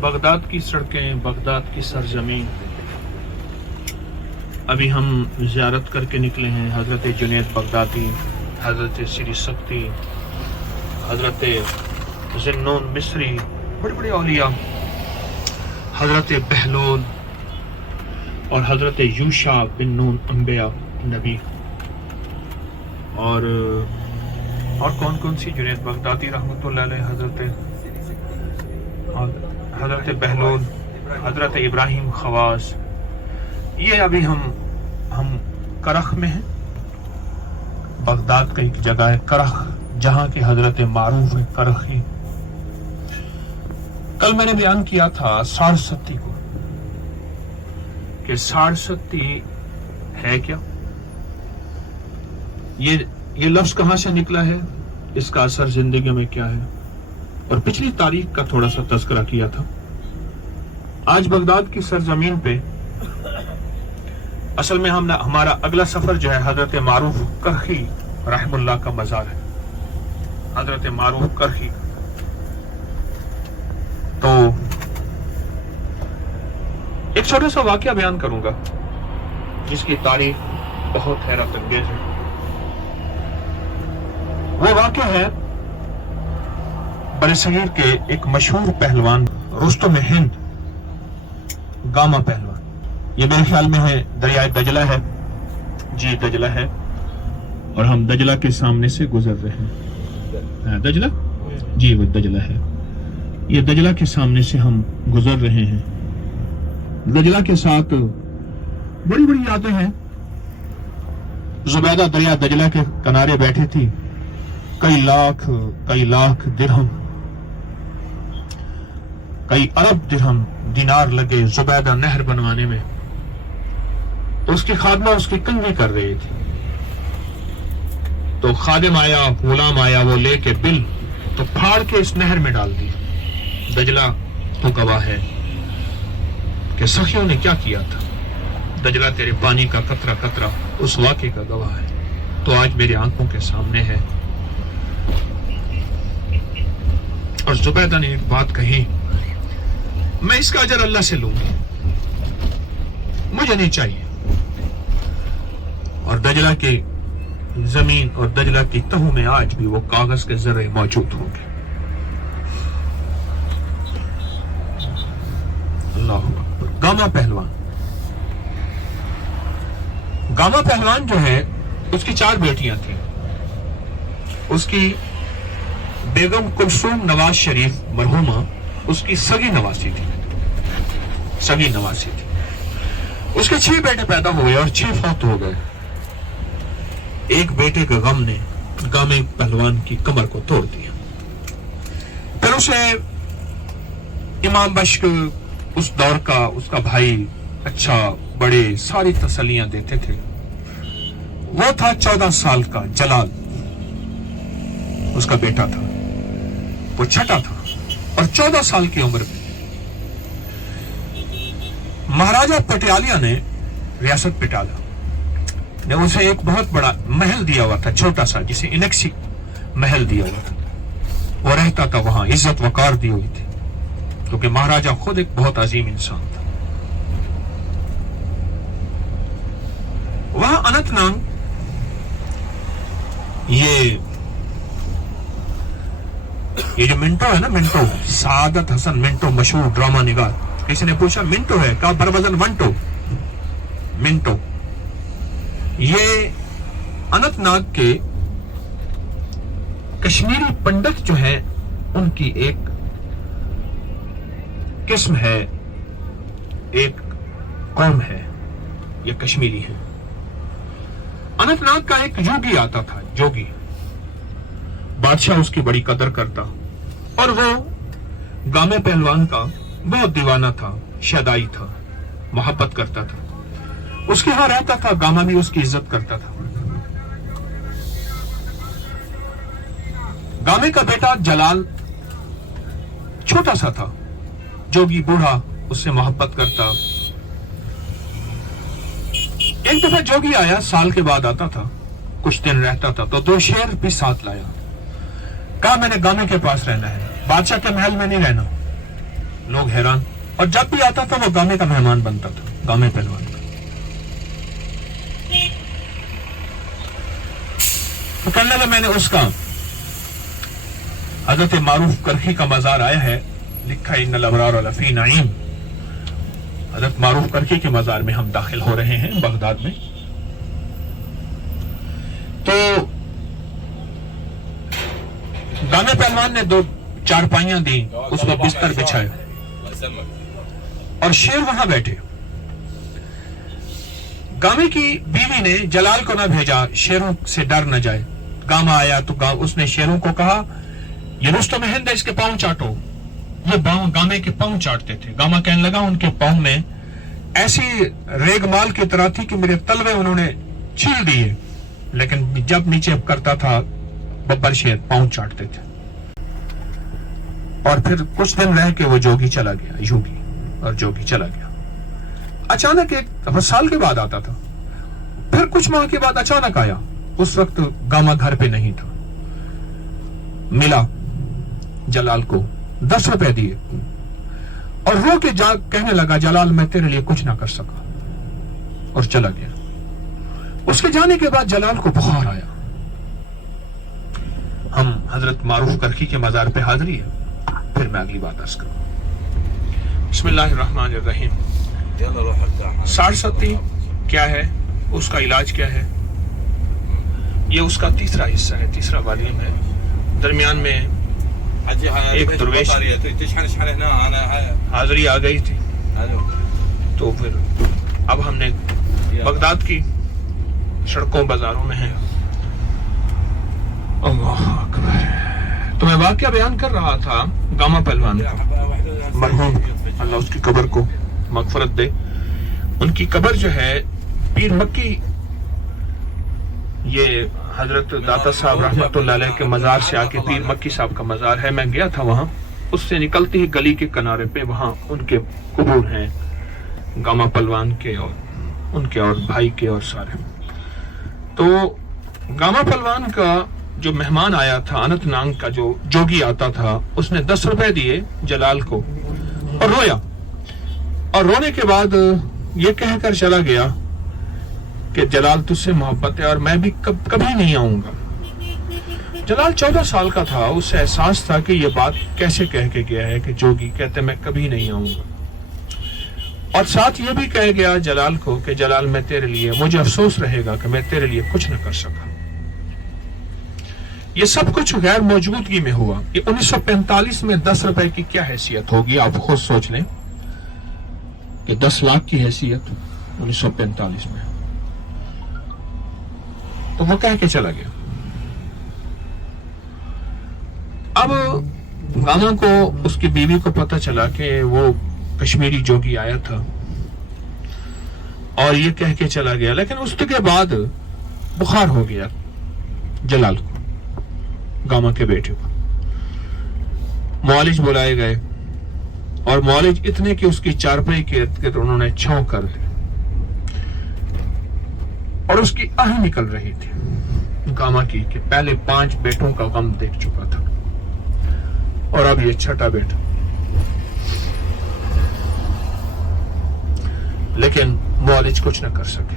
Baghdad کی سڑکیں، Baghdad کی سرزمین، ابھی ہم زیارت کر کے نکلے ہیں حضرت جنید بغدادی، حضرت سری سکتی، حضرت ذنون مصری، بڑے بڑے اولیاء، حضرت بہلول اور حضرت یوشع بن نون انبیاء نبی، اور کون کون سی، جنید بغدادی رحمۃ اللہ علیہ، حضرت بہلول، حضرت ابراہیم خواص. یہ ابھی ہم کرخ میں ہیں. بغداد کا ایک جگہ ہے کرخ، جہاں کی حضرت معروف ہے کرخی. کل میں نے بیان کیا تھا ساڑھستی کو کہ ساڑھستی ہے کیا، یہ لفظ کہاں سے نکلا ہے، اس کا اثر زندگی میں کیا ہے، اور پچھلی تاریخ کا تھوڑا سا تذکرہ کیا تھا. آج بغداد کی سرزمین پہ اصل میں ہمارا اگلا سفر جو ہے حضرت معروف کرخی رحم اللہ کا مزار ہے. حضرت معروف کرخی، تو ایک چھوٹا سا واقعہ بیان کروں گا جس کی تاریخ بہت حیرت انگیز ہے. وہ واقعہ ہے برصغیر کے ایک مشہور پہلوان رستم ہند، گاما پہلوان. یہ میرے خیال میں ہے دریائے دجلہ ہے، جی دجلہ ہے، اور ہم دجلہ کے سامنے سے گزر رہے ہیں. دجلہ، جی وہ دجلہ ہے. یہ دجلہ کے سامنے سے ہم گزر رہے ہیں. دجلہ کے ساتھ بڑی بڑی یادیں ہیں. زبیدہ دریا دجلہ کے کنارے بیٹھی تھی. کئی لاکھ درہم، کئی ارب درہم دینار لگے زبیدہ نہر بنوانے میں. تو اس کی خادمہ اس کی کنگھی کر رہی تھی. تو خادم آیا، غلام آیا، وہ لے کے بل تو پھاڑ کے اس نہر میں ڈال دی. دجلہ تو گواہ ہے کہ سخیوں نے کیا کیا تھا. دجلہ تیرے پانی کا قطرہ قطرہ اس واقعے کا گواہ ہے. تو آج میری آنکھوں کے سامنے ہے. اور زبیدہ نے ایک بات کہی، میں اس کا اجر اللہ سے لوں گی، مجھے نہیں چاہیے. اور دجلہ کی زمین اور دجلہ کی تہوں میں آج بھی وہ کاغذ کے ذرے موجود ہوں گے. اللہ اکبر. گاما پہلوان، گاما پہلوان جو ہے اس کی 4 بیٹیاں تھیں. اس کی بیگم کلثوم نواز شریف مرحومہ اس کی سگی نواسی تھی. اس کے 6 بیٹے پیدا ہوئے اور 6 فوت ہو گئے. ایک بیٹے کے غم نے گامے پہلوان کی کمر کو توڑ دیا. پھر اسے امام بشک اس دور کا اس کا بھائی اچھا بڑے ساری تسلیاں دیتے تھے. وہ تھا 14 سال کا جلال، اس کا بیٹا تھا. وہ چھٹا تھا اور 14 سال کی عمر میں مہاراجہ پٹیالیہ نے، ریاست پٹالہ نے اسے ایک بہت بڑا محل دیا ہوا تھا، چھوٹا سا، جسے انیکسی محل دیا ہوا تھا. وہ رہتا تھا وہاں، عزت وقار دی ہوئی تھی، کیونکہ مہاراجہ خود ایک بہت عظیم انسان تھا. وہاں اننت ناگ، یہ جو منٹو ہے نا، منٹو سعادت حسن منٹو، مشہور ڈرامہ نگار. کسی نے پوچھا منٹو ہے، کہا بروزن ونٹو. منٹو یہ اننت ناگ کے کشمیری پنڈت جو ہیں ان کی ایک قسم ہے، ایک قوم ہے، یہ کشمیری ہے. اننت ناگ کا ایک جوگی آتا تھا، جوگی. بادشاہ اس کی بڑی قدر کرتا، اور وہ گامے پہلوان کا بہت دیوانہ تھا، شیدائی تھا، محبت کرتا تھا. اس کے ہاں رہتا تھا، گاما بھی اس کی عزت کرتا تھا. گامے کا بیٹا جلال چھوٹا سا تھا، جوگی بوڑھا اس سے محبت کرتا. ایک دفعہ جوگی آیا، سال کے بعد آتا تھا، کچھ دن رہتا تھا، تو 2 شیر بھی ساتھ لایا. کہا میں نے گانے کے پاس رہنا ہے، بادشاہ کے محل میں نہیں رہنا. لوگ حیران. اور جب بھی آتا تھا وہ گامے کا مہمان بنتا تھا, گامے پہلوان کا. تو کہنے لگا میں نے اس کا حضرت معروف کرخی کا مزار آیا ہے, لکھا ان الابرار لفی نعیم. حضرت معروف کرخی کے مزار میں ہم داخل ہو رہے ہیں بغداد میں. تو گامے پہلوان نے 2 چارپائیاں دیں, اس پر بستر بچھائے اور شیر وہاں بیٹھے. گامے کی بیوی نے جلال کو نہ بھیجا شیروں سے ڈر نہ جائے. گاما آیا تو اس نے شیروں کو کہا یہ رستم ہند ہے, اس کے پاؤں چاٹو. یہ گامے کے پاؤں چاٹتے تھے. گاما کہنے لگا ان کے پاؤں میں ایسی ریگ مال کی طرح تھی کہ میرے تلوے انہوں نے چھیل دیے, لیکن جب نیچے کرتا تھا ببر شیر پاؤں چاٹتے تھے. اور پھر کچھ دن رہ کے وہ جوگی چلا گیا, یوگی اور جوگی چلا گیا. اچانک ایک سال کے بعد آتا تھا, پھر کچھ ماہ کے بعد اچانک آیا. اس وقت گاما گھر پہ نہیں تھا. ملا جلال کو, 10 روپے دیے اور رو کے جا کہنے لگا جلال میں تیرے لیے کچھ نہ کر سکا, اور چلا گیا. اس کے جانے کے بعد جلال کو بخار آیا. ہم حضرت معروف کرخی کے مزار پہ حاضری ہے, پھر میں اگلی بات عرض کروں. بسم اللہ الرحمن الرحیم. 60 کیا ہے, اس کا علاج کیا ہے, یہ اس کا تیسرا حصہ ہے, تیسرا والیوم ہے. درمیان میں ایک درویش حاضری آ گئی تھی, تو پھر اب ہم نے بغداد کی سڑکوں بازاروں میں ہیں. اللہ اکبر. تو میں واقعہ بیان کر رہا تھا گاما پہلوان مرحوم, اللہ اس کی قبر کو مغفرت دے. ان کی قبر جو ہے پیر مکی, یہ حضرت داتا صاحب رحمت اللہ علیہ کے مزار سے آ کے پیر مکی صاحب کا مزار ہے. میں گیا تھا وہاں, اس سے نکلتی ہی گلی کے کنارے پہ وہاں ان کے قبور ہیں, گاما پہلوان کے اور ان کے اور بھائی کے اور سارے. تو گاما پہلوان کا جو مہمان آیا تھا, انت نانگ کا جو جوگی آتا تھا, اس نے 10 روپے دیے جلال کو اور رویا, اور رونے کے بعد یہ کہہ کر چلا گیا کہ جلال تجھ سے محبت ہے اور میں بھی کبھی نہیں آؤں گا. جلال 14 سال کا تھا, اس سے احساس تھا کہ یہ بات کیسے کہہ کے گیا ہے کہ جوگی کہتے میں کبھی نہیں آؤں گا. اور ساتھ یہ بھی کہہ گیا جلال کو کہ جلال میں تیرے لیے, مجھے افسوس رہے گا کہ میں تیرے لیے کچھ نہ کر سکا. یہ سب کچھ غیر موجودگی میں ہوا. کہ 1945 میں 10 روپے کی کیا حیثیت ہوگی, آپ خود سوچ لیں کہ 10 لاکھ کی حیثیت 1945 میں. تو وہ کہہ کے چلا گیا. اب گاما کو اس کی بیوی کو پتا چلا کہ وہ کشمیری جوگی آیا تھا اور یہ کہہ کے چلا گیا, لیکن اس کے بعد بخار ہو گیا جلال کو, گاما کے بیٹے کو. معالج بلائے گئے اور معالج اتنے کہ اس کی چارپائی کے ارد گرد انہوں نے چھاؤں کر دی اور اس کی آہیں نکل رہی تھی گاما کی کہ پہلے 5 بیٹوں کا غم دیکھ چکا تھا اور اب یہ 6ٹھا بیٹا. لیکن معالج کچھ نہ کر سکے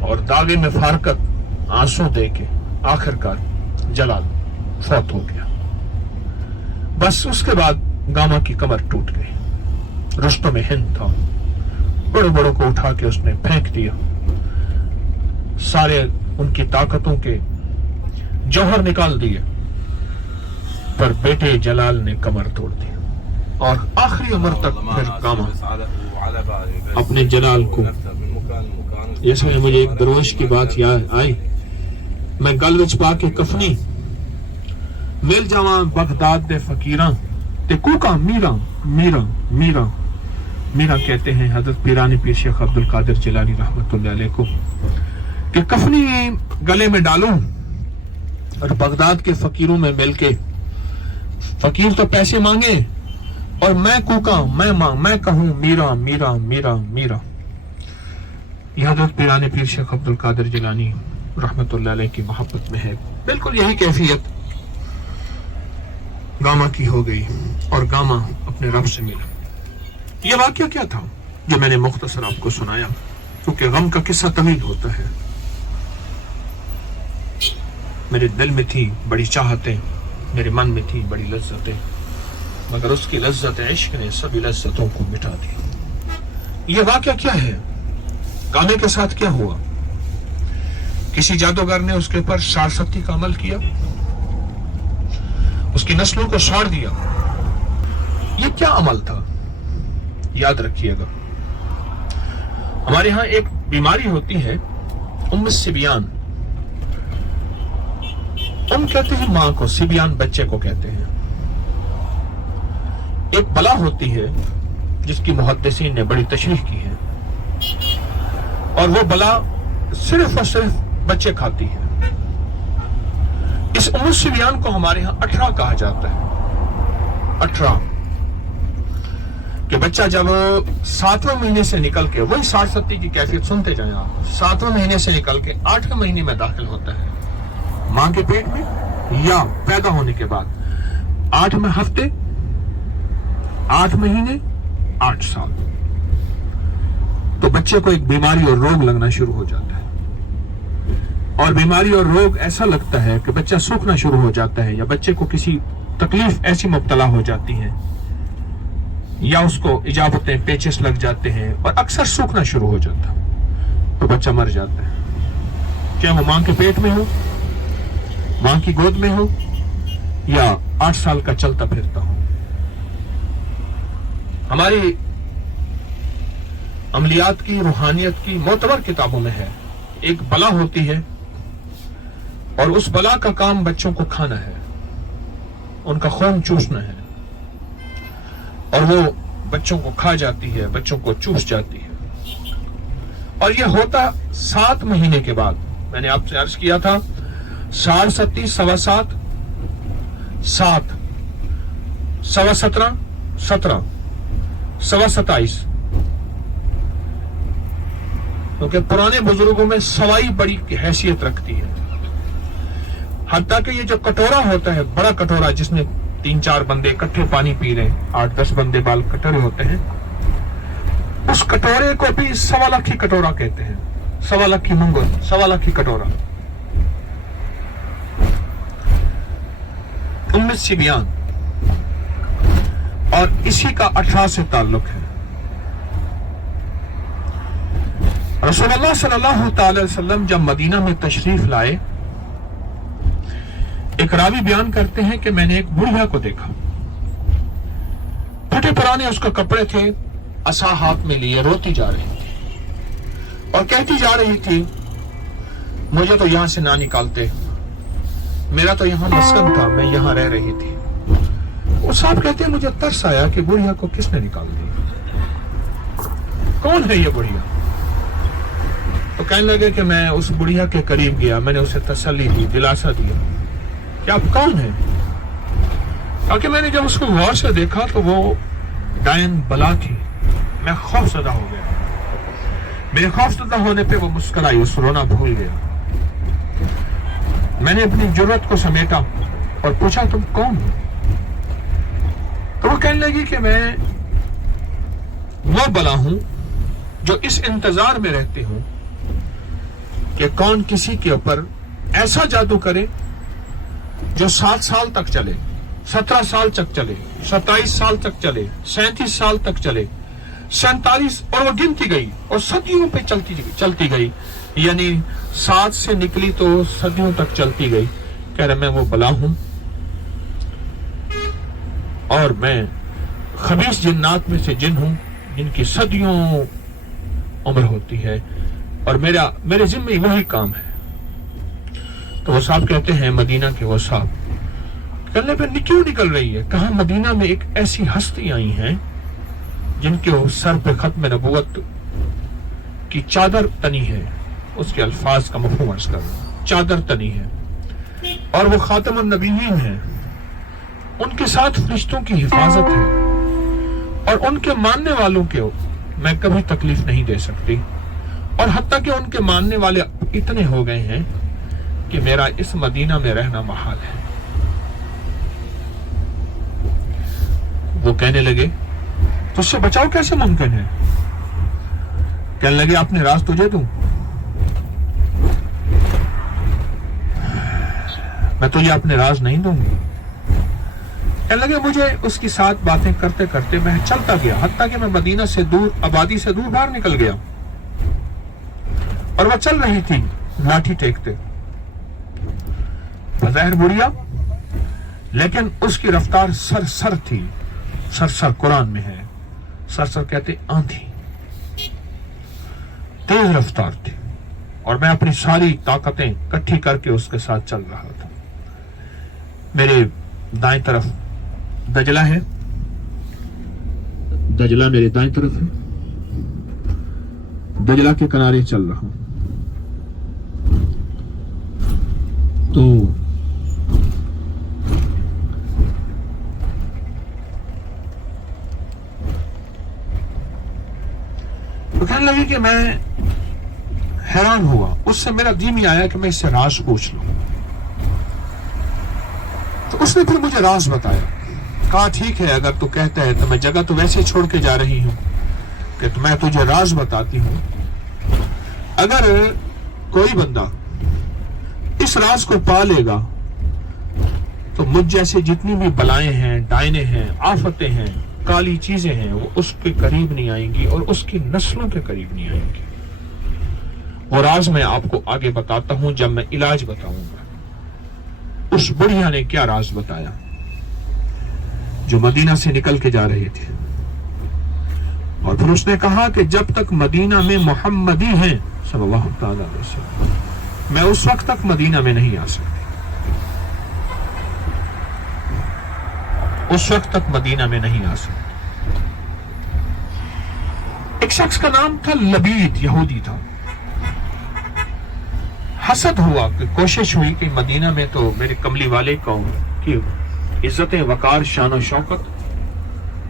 اور داغے میں فارقت آنسو دے کے آخر کار جلال فوت ہو گیا. بس اس کے بعد گاما کی کمر ٹوٹ گئی. رستم ہند تھا, بڑوں بڑوں کو اٹھا کے اس نے پھینک دیا, سارے ان کی طاقتوں کے جوہر نکال دیے, پر بیٹے جلال نے کمر توڑ دی. اور آخری عمر تک پھر گاما اپنے جلال کو, جیسے مجھے ایک درویش کی بات یاد آئی, میں گل وچ پا کے کفنی مل جاواں بغداد دے فقیراں تے کوکا میرا میرا میرا میرا کہتے ہیں حضرت پیرانی پیر شیخ عبد القادر جیلانی رحمت اللہ علیہ کو, کہ کفنی گلے میں ڈالوں اور بغداد کے فقیروں میں مل کے, فقیر تو پیسے مانگے اور میں کوکا میں کہوں میرا میرا میرا میرا. یہ حضرت پیرانی پیر شیخ عبد القادر جیلانی رحمت اللہ علیہ کی محبت میں ہے بالکل یہی کیفیت. گاما کی ہو گئی اور گاما اپنے رب سے ملا۔ یہ واقعہ کیا تھا جو میں نے مختصر آپ کو سنایا، کیونکہ غم کا قصہ طویل ہوتا ہے۔ میرے دل میں تھی بڑی چاہتیں، میرے من میں تھی بڑی لذتیں، مگر اس کی لذت عشق نے سبھی لذتوں کو مٹا دیا۔ یہ واقعہ کیا ہے؟ گامے کے ساتھ کیا ہوا؟ کسی جادوگر نے اس کے اوپر شارستی کا عمل کیا، اس کی نسلوں کو ساڑ دیا۔ یہ کیا عمل تھا؟ یاد رکھیے گا، ہمارے ہاں ایک بیماری ہوتی ہے سبیان، کہتے ہیں ماں کو، سبیان بچے کو کہتے ہیں۔ ایک بلا ہوتی ہے جس کی محدثین نے بڑی تشریح کی ہے، اور وہ بلا صرف اور صرف بچے کھاتی ہے۔ اس سبیان کو ہمارے ہاں 18 کہا جاتا ہے۔ 18 کہ بچہ جب 7ویں مہینے سے نکل کے، وہی 60 کی کیفیت سنتے جائیں آپ، 7ویں مہینے سے نکل کے 8ویں مہینے میں داخل ہوتا ہے ماں کے پیٹ میں، یا پیدا ہونے کے بعد 8ویں ہفتے، 8 مہینے، 8 سال، تو بچے کو ایک بیماری اور روگ لگنا شروع ہو جاتا ہے۔ اور بیماری اور روگ ایسا لگتا ہے کہ بچہ سوکھنا شروع ہو جاتا ہے، یا بچے کو کسی تکلیف ایسی مبتلا ہو جاتی ہیں، یا اس کو اجابتیں پیچس لگ جاتے ہیں، اور اکثر سوکھنا شروع ہو جاتا ہے، تو بچہ مر جاتا ہے، چاہے وہ ماں کے پیٹ میں ہو، ماں کی گود میں ہو، یا 8 سال کا چلتا پھرتا ہو۔ ہماری عملیات کی، روحانیت کی معتبر کتابوں میں ہے، ایک بلا ہوتی ہے، اور اس بلا کا کام بچوں کو کھانا ہے، ان کا خون چوسنا ہے، اور وہ بچوں کو کھا جاتی ہے، بچوں کو چوس جاتی ہے۔ اور یہ ہوتا 7 مہینے کے بعد۔ میں نے آپ سے عرض کیا تھا 7 7 سوا 7 7 سوا 17 17 سوا 27، کیونکہ پرانے بزرگوں میں سوائی بڑی حیثیت رکھتی ہے، حتیٰ کہ یہ جو کٹورا ہوتا ہے، بڑا کٹورا جس میں 3-4 بندے اکٹھے پانی پی رہے ہیں، 8-10 بندے بال کٹورے ہوتے ہیں، اس کٹورے کو بھی 1.25 لاکھ کی کٹورا کہتے ہیں، 1.25 لاکھ کی منگل، 1.25 لاکھ کی کٹورا۔ سبیان، اور اسی کا 18 سے تعلق ہے۔ رسول اللہ صلی اللہ تعالی وسلم جب مدینہ میں تشریف لائے، ایک راوی بیان کرتے ہیں کہ میں نے ایک بڑھیا کو دیکھا، پھٹے پرانے اس کے کپڑے تھے، عصا ہاتھ میں لیے روتی جا رہی تھی، اور کہتی جا رہی تھی مجھے تو یہاں سے نہ نکالتے، میرا تو یہاں مسکن تھا، میں یہاں رہ رہی تھی۔ وہ صاحب کہتے ہیں مجھے ترس آیا کہ بڑھیا کو کس نے نکال دیا، کون ہے یہ بڑھیا؟ تو کہنے لگے کہ میں اس بڑھیا کے قریب گیا، میں نے اسے تسلی دی، دلاسا دیا کہ آپ کون ہیں؟ کیونکہ میں نے جب اس کو غور سے دیکھا تو وہ ڈائن بلا تھی، میں خوف زدہ ہو گیا۔ میرے خوف زدہ ہونے پہ وہ مسکرائی، اس رونا بھول گیا۔ میں نے اپنی جرات کو سمیٹا اور پوچھا تم کون ہو؟ تو وہ کہنے لگی کہ میں وہ بلا ہوں جو اس انتظار میں رہتی ہوں کہ کون کسی کے اوپر ایسا جادو کرے جو 7 سال تک چلے، 17 سال تک چلے، 27 سال تک چلے، 37 سال تک چلے، 47، اور وہ گنتی گئی اور صدیوں پہ چلتی گئی، یعنی 7 سے نکلی تو صدیوں تک چلتی گئی۔ کہہ رہے میں وہ بلا ہوں، اور میں خبیث جنات میں سے جن ہوں جن کی صدیوں عمر ہوتی ہے، اور میرے ذمہ وہی کام ہے۔ تو وہ صاحب کہتے ہیں مدینہ کے وہ صاحب کہنے پہ کیوں نکل رہی ہے؟ کہاں مدینہ میں ایک ایسی ہستی آئی ہیں جن کے سر پہ ختم نبوت کی چادر تنی ہے، اس کے الفاظ کا مفہوم عرض کر رہا ہوں، چادر تنی ہے، اور وہ خاتم النبیین ہیں، ان کے ساتھ فرشتوں کی حفاظت ہے، اور ان کے ماننے والوں کو میں کبھی تکلیف نہیں دے سکتی، اور حتیٰ کہ ان کے ماننے والے اتنے ہو گئے ہیں کہ میرا اس مدینہ میں رہنا محال ہے۔ وہ کہنے لگے تو اس سے بچاؤ کیسے ممکن ہے؟ کہنے لگے اپنے راز تجھے دوں؟ میں تجھے اپنے راز نہیں دوں گی۔ کہنے لگے مجھے اس کی ساتھ باتیں کرتے کرتے میں چلتا گیا، حتیٰ کہ میں مدینہ سے دور، آبادی سے دور باہر نکل گیا، اور وہ چل رہی تھی لاٹھی ٹیکتے، بظاہر بڑھیا لیکن اس کی رفتار سرسر تھی۔ سرسر قرآن میں ہے، سرسر کہتے آندھی، تیز رفتار تھی، اور میں اپنی ساری طاقتیں کٹھی کر کے اس کے ساتھ چل رہا تھا۔ میرے دائیں طرف دجلہ ہے، دجلہ میرے دائیں طرف ہے، دجلہ کے کنارے چل رہا ہوں۔ تو کہنے لگے کہ میں حیران ہوا، اس سے میرا دل میں آیا کہ میں اس سے راز پوچھ لوں۔ تو اس نے پھر مجھے راز بتایا، کہا ٹھیک ہے اگر تو کہتا ہے تو میں جگہ تو ویسے چھوڑ کے جا رہی ہوں کہ میں تجھے راز بتاتی ہوں، اگر کوئی بندہ اس راز کو پا لے گا تو مجھ جیسے جتنی بھی بلائیں ہیں، ڈائنے ہیں، آفتیں ہیں، کالی چیزیں ہیں، وہ اس کے قریب نہیں آئیں گی اور اس کی نسلوں کے قریب نہیں آئیں گی۔ اور راز میں آپ کو آگے بتاتا ہوں جب میں علاج بتاؤں گا۔ اس بڑھیا نے کیا راز بتایا جو مدینہ سے نکل کے جا رہے تھے، اور پھر اس نے کہا کہ جب تک مدینہ میں محمدی ہیں صلی اللہ تعالی علیہ وسلم، میں اس وقت تک مدینہ میں نہیں آ سکتی، اس وقت تک مدینہ میں نہیں آ سکتی۔ ایک شخص کا نام تھا لبید، یہودی تھا۔ حسد ہوا کہ کوشش ہوئی کہ مدینہ میں تو میرے کملی والے قوم کی عزت وقار، شان و شوکت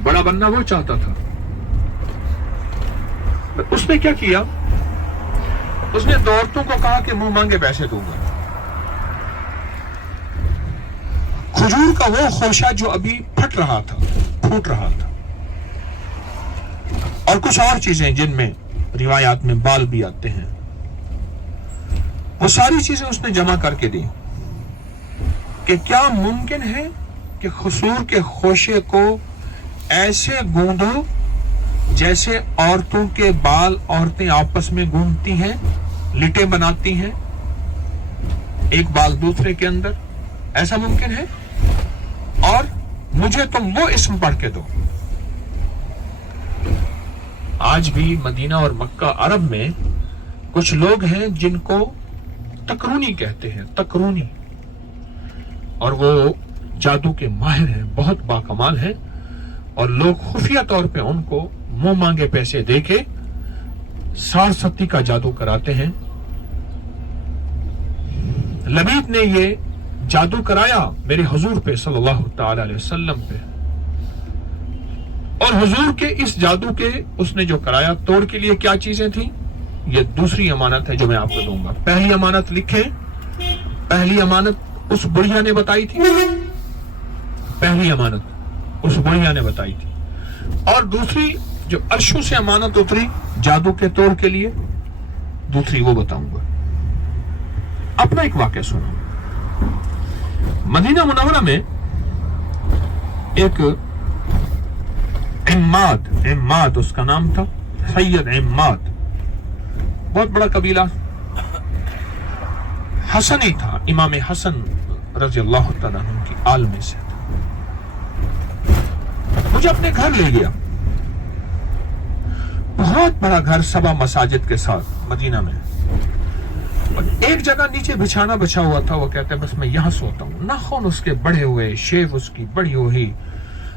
بڑا بننا وہ چاہتا تھا۔ اس نے کیا کیا؟ اس نے دو عورتوں کو کہا کہ منہ مانگے پیسے دوں گا۔ کھجور کا وہ خوشہ جو ابھی پھوٹ رہا تھا، اور کچھ اور چیزیں جن میں روایات میں بال بھی آتے ہیں، وہ ساری چیزیں اس نے جمع کر کے دی کہ کیا ممکن ہے کہ خسور کے خوشے کو ایسے گوندو جیسے عورتوں کے بال عورتیں آپس میں گوندتی ہیں، لٹیں بناتی ہیں، ایک بال دوسرے کے اندر، ایسا ممکن ہے؟ اور مجھے تم وہ اسم پڑھ کے دو۔ آج بھی مدینہ اور مکہ عرب میں کچھ لوگ ہیں جن کو تکرونی کہتے ہیں، تکرونی، اور وہ جادو کے ماہر ہیں، بہت باکمال ہیں، اور لوگ خفیہ طور پہ ان کو منہ مانگے پیسے دے کے سار ستی کا جادو کراتے ہیں۔ لبید نے یہ جادو کرایا میرے حضور پہ صلی اللہ تعالی علیہ وسلم پہ، اور حضور کے اس جادو کے اس نے جو کرایا توڑ کے لیے کیا چیزیں تھیں، یہ دوسری امانت ہے جو میں آپ کو دوں گا۔ پہلی امانت لکھیں، پہلی امانت اس بڑھیا نے بتائی تھی، پہلی امانت اس بڑھیا نے بتائی تھی، اور دوسری جو عرشوں سے امانت اتری جادو کے توڑ کے لیے، دوسری وہ بتاؤں گا۔ اپنا ایک واقعہ سنو۔ مدینہ منورہ میں ایک عماد اس کا نام تھا، سید عماد، بہت بڑا قبیلہ، حسنی تھا، امام حسن رضی اللہ تعالیٰ عنہ کی آل میں سے تھا۔ مجھے اپنے گھر لے گیا، بہت بڑا گھر 7 مساجد کے ساتھ مدینہ میں، اور ایک جگہ نیچے بچھانا بچھا ہوا تھا، وہ کہتے ہیں بس میں یہاں سوتا ہوں۔ ناخن اس کے بڑے ہوئے، شیو اس کی بڑی ہوئی،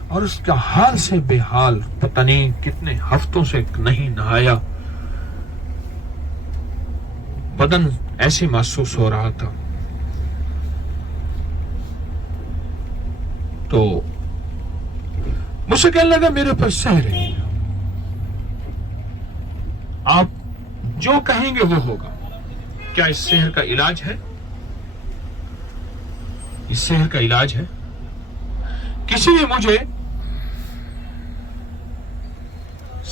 اور اس کا حال سے بے حال، پتہ نہیں کتنے ہفتوں سے نہیں نہایا، بدن ایسے محسوس ہو رہا تھا۔ تو مجھ سے کہنے لگا میرے پر سحر ہے، آپ جو کہیں گے وہ ہوگا، کیا اس سحر کا علاج ہے؟ اس سحر کا علاج ہے؟ کسی نے مجھے